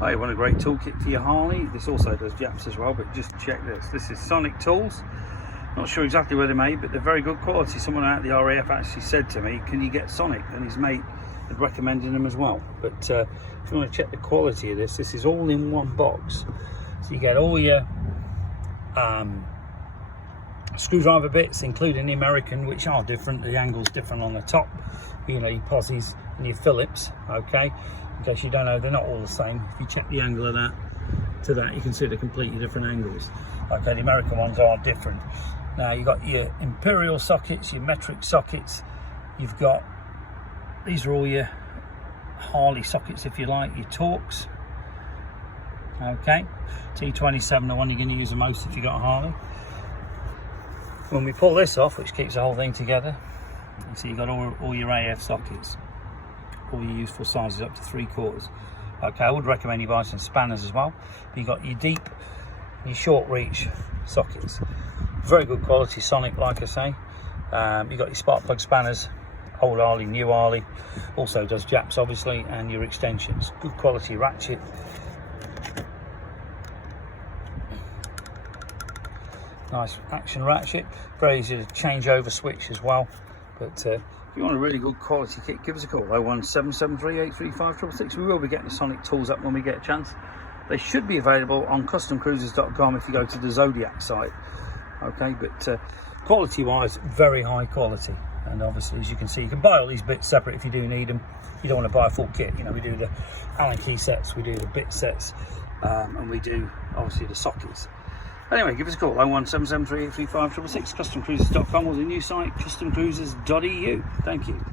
Hey, you want a great toolkit for your Harley? This also does Japs as well, but just check this. This is Sonic Tools. Not sure exactly where they're made, but they're very good quality. Someone out at the RAF actually said to me, can you get Sonic? And his mate had recommended them as well. But if you want to check the quality of this is all in one box. So you get all your screwdriver bits, including the American, which are different. The angle's different on the top. You know, your Pozzies and your Phillips, okay? In case you don't know, they're not all the same. If you check the angle of that to that, you can see they're completely different angles. Okay, the American ones are different. Now you've got your imperial sockets, your metric sockets. You've got, these are all your Harley sockets, if you like, your Torx. Okay, T27, the one you're going to use the most if you've got a Harley. When we pull this off, which keeps the whole thing together, you see you've got all your AF sockets, all your useful sizes up to 3/4. Okay, I would recommend you buy some spanners as well. You've got your deep, your short reach sockets. Very good quality Sonic, like I say. You've got your spark plug spanners, old Harley, new Harley. Also does Japs, obviously, and your extensions. Good quality ratchet. Nice action ratchet. Very easy to change over switch as well. But if you want a really good quality kit, give us a call. 01773 835 666. We will be getting the Sonic Tools up when we get a chance. They should be available on customcruisers.com if you go to the Zodiac site. Okay, but quality wise, very high quality. And obviously, as you can see, you can buy all these bits separate if you do need them. You don't want to buy a full kit. You know, we do the Allen key sets, we do the bit sets, and we do obviously the sockets. Anyway, give us a call, 01773 835 666, customcruisers.com, or the new site, customcruisers.eu. Thank you.